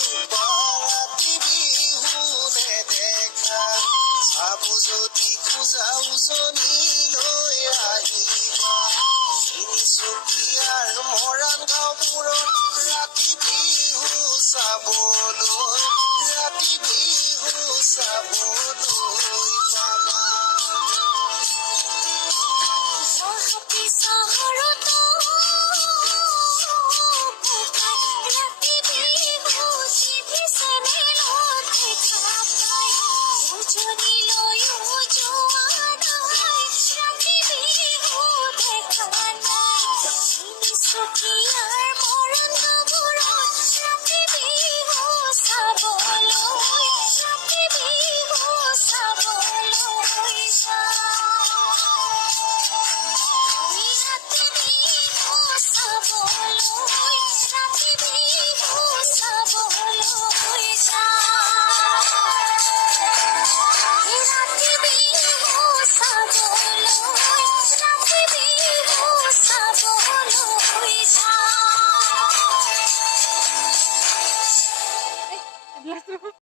ৰূপা ৰাতি বিহু নেদেখা চাব যদি খোজা উজনিলৈ আহিবা তিনিচুকীয়াৰ মৰাণ গাঁওবোৰত ৰাতি বিহু চাবলৈ পাবা গুৱাহাটী চহৰতো ৰাতি বিহু টিভি চেনেলত দেখা পায় উজনিলৈও যোৱা নাই ৰাতি বিহু দেখা নাই তিনিচুকীয়া